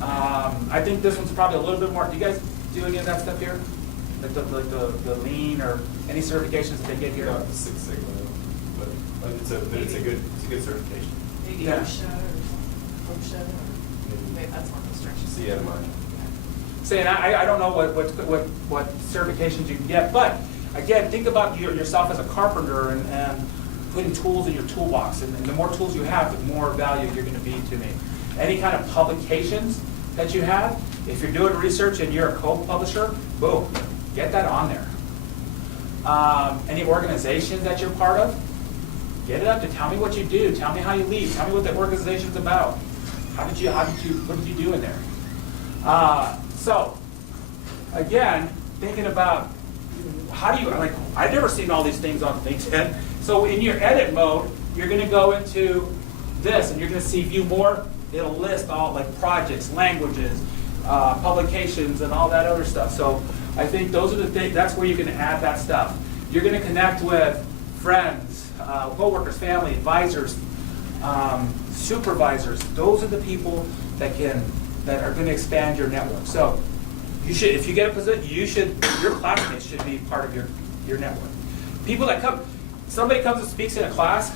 I think this one's probably a little bit more. Do you guys do any of that stuff here? Like the lean or any certifications that they get here? Not the Six Sigma, but it's a good certification. Maybe Yeah. OSHA or OSHA, or maybe that's more construction. CMI. Saying I don't know what certifications you can get, but again, think about yourself as a carpenter and putting tools in your toolbox. And the more tools you have, the more value you're gonna be to me. Any kind of publications that you have, if you're doing research and you're a co-publisher, boom, get that on there. Any organizations that you're part of, get it up to tell me what you do, tell me how you lead, tell me what the organization's about. What did you do in there? So, again, thinking about how do you, like, I've never seen all these things on LinkedIn. So in your edit mode, you're gonna go into this and you're gonna see view more. It'll list all like projects, languages, publications, and all that other stuff. So I think those are the things, that's where you're gonna add that stuff. You're gonna connect with friends, coworkers, family, advisors, supervisors. Those are the people that are gonna expand your network. So you should, if you get a position, your classmates should be part of your network. People that come, somebody comes and speaks in a class,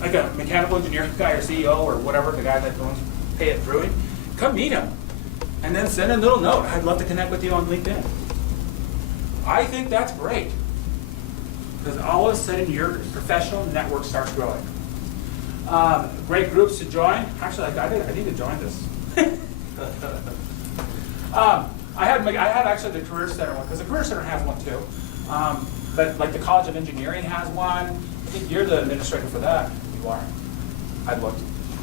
like a mechanical engineering guy or CEO or whatever, the guy that owns Pay It Through, come meet him. And then send a little note. I'd love to connect with you on LinkedIn. I think that's great. Because all of a sudden your professional network starts growing. Great groups to join. Actually, I need to join this. I had actually the Career Center one, because the Career Center has one too. But like the College of Engineering has one. I think you're the administrator for that. You are. I looked.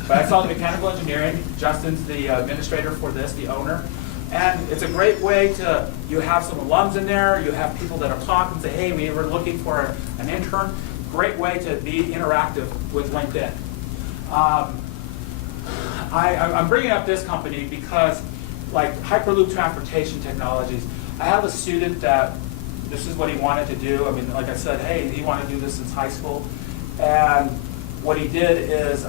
But I saw the Mechanical Engineering. Justin's the administrator for this, the owner. And it's a great way to, you have some alums in there, you have people that are talking, say, hey, we were looking for an intern. Great way to be interactive with LinkedIn. I'm bringing up this company because, like Hyperloop Transportation Technologies, I have a student that this is what he wanted to do. I mean, like I said, hey, he wanted to do this since high school. And what he did is,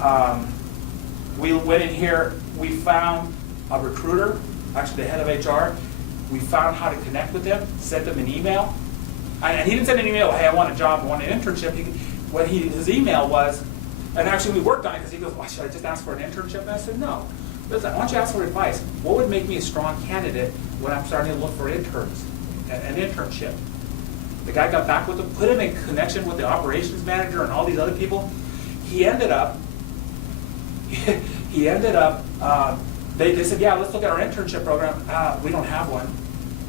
we went in here, we found a recruiter, actually the head of HR. We found how to connect with him, sent him an email. And he didn't send an email, hey, I want a job, I want an internship. His email was, and actually we worked on it because he goes, well, should I just ask for an internship? And I said, no. Listen, why don't you ask for advice? What would make me a strong candidate when I'm starting to look for interns, an internship? The guy got back with him, put him in connection with the operations manager and all these other people. He ended up, they said, yeah, let's look at our internship program. We don't have one,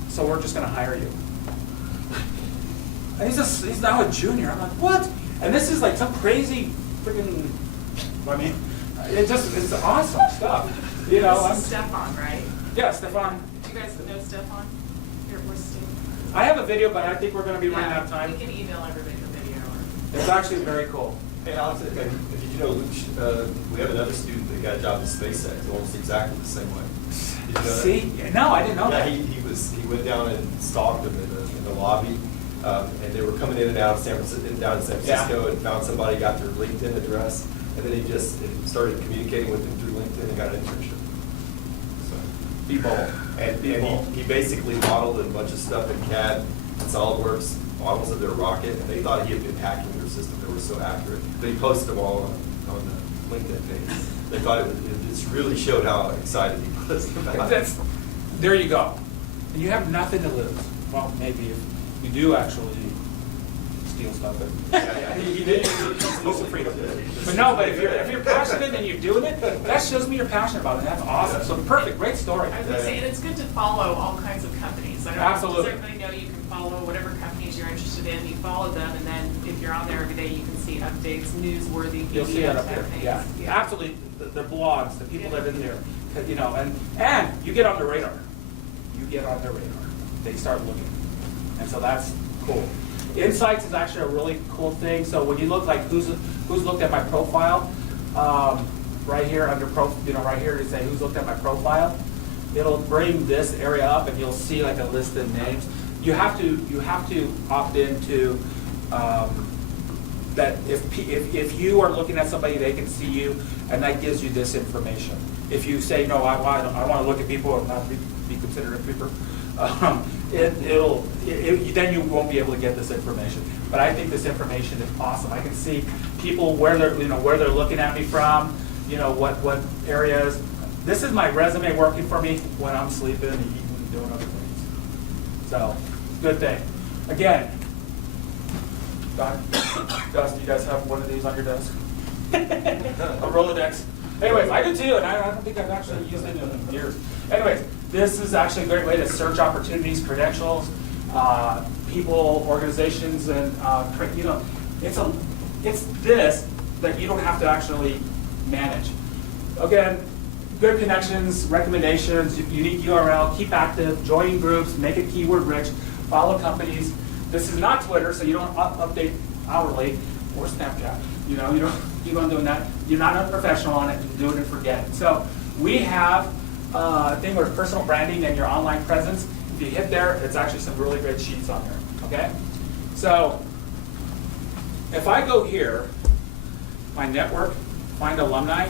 so we're just gonna hire you. And he's now a junior. I'm like, what? And this is like some crazy freaking, I mean, it's awesome stuff. You know, This is Stefan, right? Yeah, Stefan. Do you guys know Stefan? Air Force student? I have a video, but I think we're gonna be running out of time. We can email everybody the video. It's actually very cool. Hey, Alex, did you know, Luke, we have another student that got a job at SpaceX, almost exactly the same way. Did you know that? See? No, I didn't know Yeah, that. he went down and stalked them in the lobby, and they were coming in and out of San Francisco, and found somebody, got their LinkedIn address, and then he just started communicating with them through LinkedIn and got an internship. So, Be bold. and he basically modeled a bunch of stuff in CAD and SolidWorks, models of their rocket, and they thought he had been hacking their system. They were so accurate. But he posted them all on the LinkedIn page. They thought it just really showed how excited he was about it. There you go. And you have nothing to lose. Well, maybe if you do actually steal stuff. But you did lose some freedom. But no, but if you're passionate and you're doing it, that shows me you're passionate about it, and that's awesome. So perfect, great story. I was gonna say, and it's good to follow all kinds of companies. I don't know, Absolutely. does everybody know you can follow whatever companies you're interested in, you follow them, and then if you're on there every day, you can see updates, newsworthy, You'll see it media up there. type things. Yeah, absolutely. The blogs, the people that are in there, you know, and you get on the radar. You get on their radar. They start looking, and so that's cool. Insights is actually a really cool thing. So when you look like who's looked at my profile, right here under right here to say who's looked at my profile, it'll bring this area up, and you'll see like a list of names. You have to opt into that if you are looking at somebody, they can see you, and that gives you this information. If you say no, I want to look at people and not be considered a creeper, then you won't be able to get this information. But I think this information is awesome. I can see people where they're looking at me from, what areas. This is my resume working for me when I'm sleeping and eating and doing other things. So, good thing. Again, Gus, do you guys have one of these on your desk? A Rolodex. Anyways, I do too, and I don't think I've actually used it in years. Anyways, this is actually a great way to search opportunities, credentials, people, organizations, and you know, it's this that you don't have to actually manage. Again, good connections, recommendations, unique URL, keep active, join groups, make it keyword rich, follow companies. This is not Twitter, so you don't update hourly, or Snapchat. You know, you don't keep on doing that. You're not unprofessional on it. You do it and forget it. So we have a thing with personal branding and your online presence. If you hit there, it's actually some really great sheets on there. Okay? So if I go here, my network, find alumni.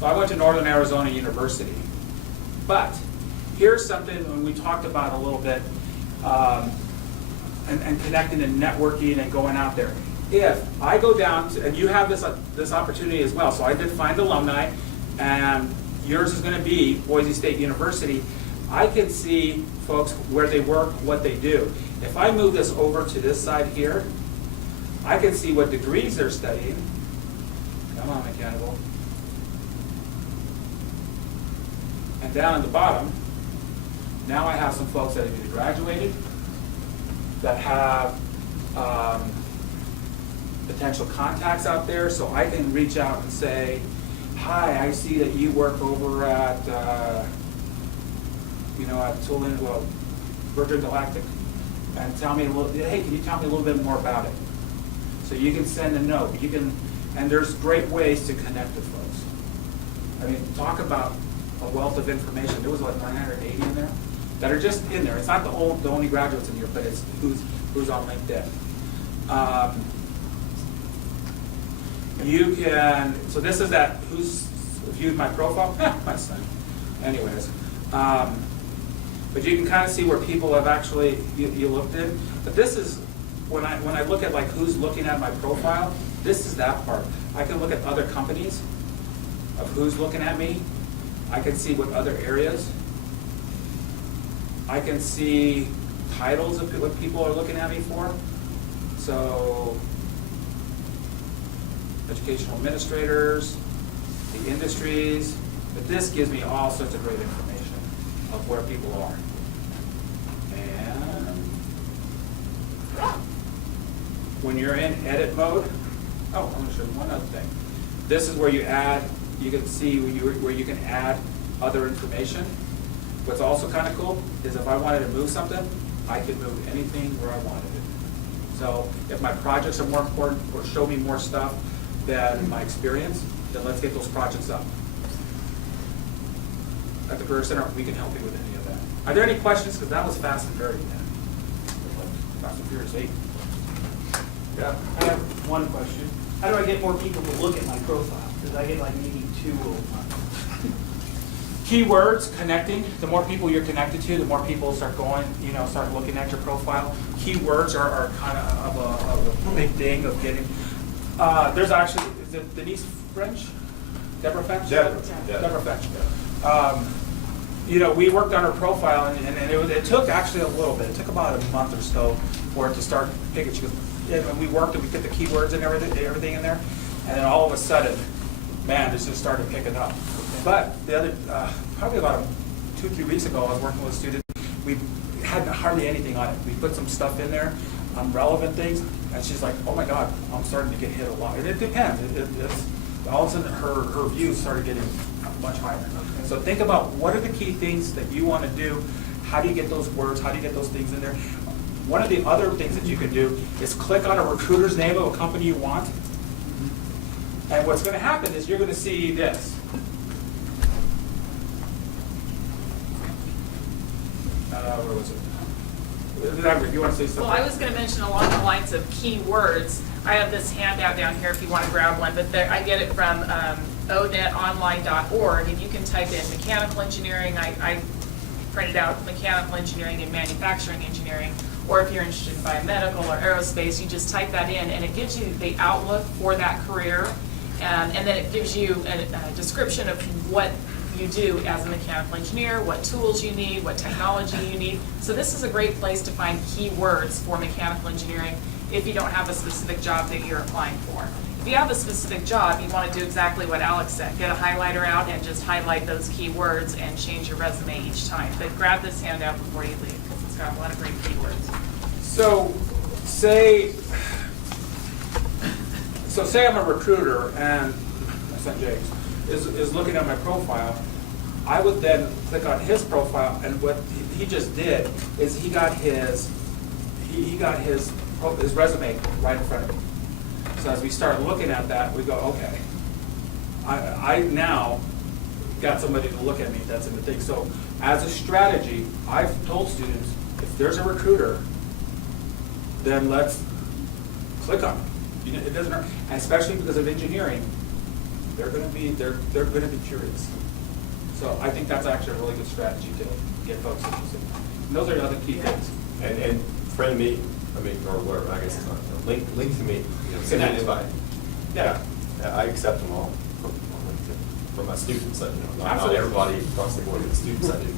So I went to Northern Arizona University. But here's something when we talked about a little bit, and connecting and networking and going out there. If I go down to, and you have this opportunity as well, so I did find alumni, and yours is going to be Boise State University. I can see folks where they work, what they do. If I move this over to this side here, I can see what degrees they're studying. Come on, mechanical. And down at the bottom, now I have some folks that have either graduated, that have potential contacts out there, so I can reach out and say, hi, I see that you work over at, at Tulane, well, Virgin Galactic, and tell me a little, hey, can you tell me a little bit more about it? So you can send a note, and there's great ways to connect with folks. I mean, talk about a wealth of information. There was like 980 in there that are just in there. It's not the only graduates in here, but it's who's on LinkedIn. You can, so this is that, who's viewed my profile? My son. Anyways. But you can kind of see where people have actually, you looked in. But this is, when I look at like who's looking at my profile, this is that part. I can look at other companies of who's looking at me. I can see what other areas. I can see titles of what people are looking at me for. So, educational administrators, the industries, but this gives me all sorts of great information of where people are. And when you're in edit mode, I'm going to show you one other thing. This is where you can see where you can add other information. What's also kind of cool is if I wanted to move something, I could move anything where I wanted it. So if my projects are more important or show me more stuff than my experience, then let's get those projects up. At the Career Center, we can help you with any of that. Are there any questions? Because that was fast and very Fast and Furious 8. Yeah. I have one question. How do I get more people to look at my profile? Because I get like maybe 2 all the time. Keywords, connecting. The more people you're connected to, the more people start start looking at your profile. Keywords are kind of a big thing of getting. There's actually, is it Denise French? Deborah French? Deborah French. We worked on her profile, and it took actually a little bit. It took about a month or so for it to start picking. She goes, and we worked and we put the keywords and everything in there, and then all of a sudden, man, this just started picking up. But the other, probably about 2-3 weeks ago, I was working with a student. We had hardly anything on it. We put some stuff in there, relevant things, and she's like, "Oh my God, I'm starting to get hit a lot." And it depends. It's all of a sudden her views started getting much higher. So think about what are the key things that you want to do. How do you get those words? How do you get those things in there? One of the other things that you can do is click on a recruiter's name of a company you want. And what's going to happen is you're going to see this. Where was it? Leandra, you want to say something? Well, I was going to mention along the lines of keywords. I have this handout down here if you want to grab one, but I get it from onetonline.org, and you can type in mechanical engineering. I printed out mechanical engineering and manufacturing engineering, or if you're interested in biomedical or aerospace, you just type that in, and it gives you the outlook for that career, and then it gives you a description of what you do as a mechanical engineer, what tools you need, what technology you need. So this is a great place to find keywords for mechanical engineering. if you don't have a specific job that you're applying for. If you have a specific job, you want to do exactly what Alex said. Get a highlighter out and just highlight those keywords and change your resume each time. But grab this handout before you leave, because it's got a lot of great keywords. So say I'm a recruiter and my son James is looking at my profile. I would then click on his profile, and what he just did is he got his resume right in front of me. So as we start looking at that, we go, okay, I now got somebody to look at me that's in the thing. So as a strategy, I've told students, if there's a recruiter, then let's click on it. You know, it doesn't hurt, and especially because of engineering, they're going to be curious. So I think that's actually a really good strategy to get folks interested. And those are the other key things. And friend me, I mean, or whatever, I guess it's not, link to me, send an invite. Yeah, I accept them all from LinkedIn, from my students, not Absolutely. everybody across the board, but the students I do.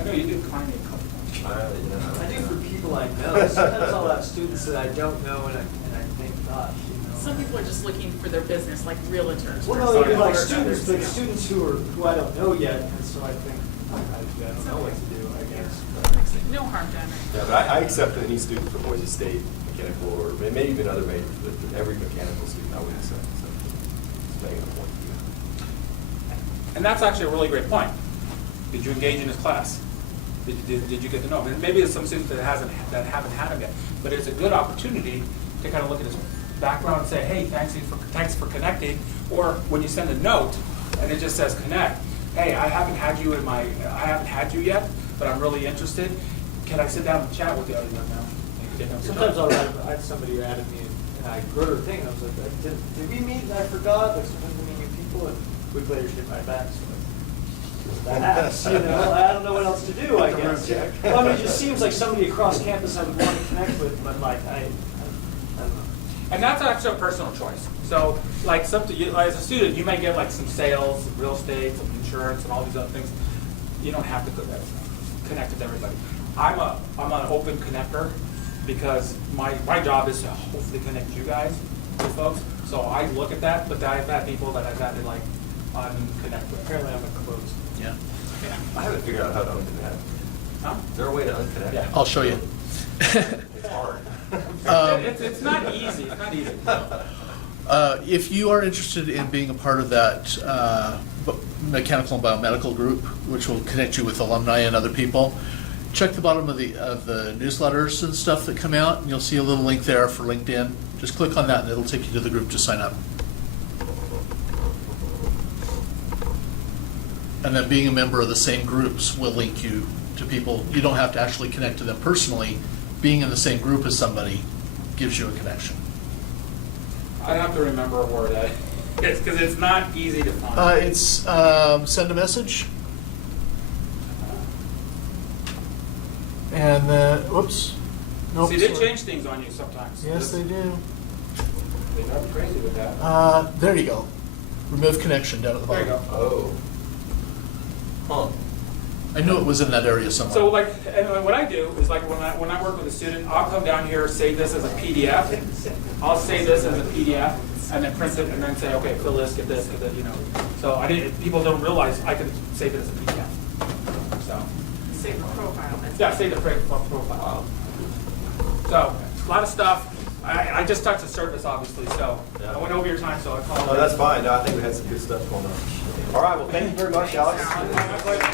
I know you do decline me a couple times. I do for people I know. Sometimes I'll have students that I don't know, and I think, gosh, you know. Some people are just looking for their business, like realtors. Well, no, they'd be like students, but students who I don't know yet, and so I think, I don't know what to do, I guess. No harm done. Yeah, but I accept any student from Boise State mechanical, or maybe even other majors, but every mechanical student I would accept. So just making a point. And that's actually a really great point. Did you engage in his class? Did you get to know him? And maybe there's some students that haven't had him yet, but it's a good opportunity to kind of look at his background and say, hey, thanks for connecting. Or when you send a note and it just says connect, hey, I haven't had you yet, but I'm really interested. Can I sit down and chat with you? Sometimes I had somebody who added me, and I wrote a thing, I was like, did we meet and I forgot? Like, sometimes we meet new people, and we later hit my back, so that happens, you know, I don't know what else to do, I guess. Well, I mean, it just seems like somebody across campus I would want to connect with, but like, I don't know. And that's actually a personal choice. So, like, as a student, you may get like some sales, some real estate, some insurance, and all these other things. You don't have to connect with everybody. I'm an open connector because my job is to hopefully connect you guys with folks. So I look at that, but I've had people that I've had to like unconnect with. Apparently I'm a closed. Yeah. I haven't figured out how to unconnect. Huh? Is there a way to unconnect? Yeah. I'll show you. It's hard. It's not easy. It's not easy. If you are interested in being a part of that mechanical and biomedical group, which will connect you with alumni and other people, check the bottom of the newsletters and stuff that come out, and you'll see a little link there for LinkedIn. Just click on that, and it'll take you to the group to sign up. And then being a member of the same groups will link you to people. You don't have to actually connect to them personally. Being in the same group as somebody gives you a connection. I have to remember a word because it's not easy to find. It's send a message. And whoops. Nope, See, they sorry. change things on you sometimes. Yes, they do. They drive me crazy with that. There you go. Remove connection down at the There bottom. you go. Oh. Huh. I knew it was in that area somewhere. So like, and what I do is like when I work with a student, I'll come down here, save this as a PDF. I'll save this as a PDF and then print it and then say, okay, fill this, get that, you know. So people don't realize I can save it as a PDF. So. Save the profile. Yeah, save the profile. So, a lot of stuff. I just touched the surface, obviously, so Yeah. I went over your time, so I apologize. No, that's fine. No, I think we had some good stuff going on. All right, well, thank you very much, Alex. My pleasure.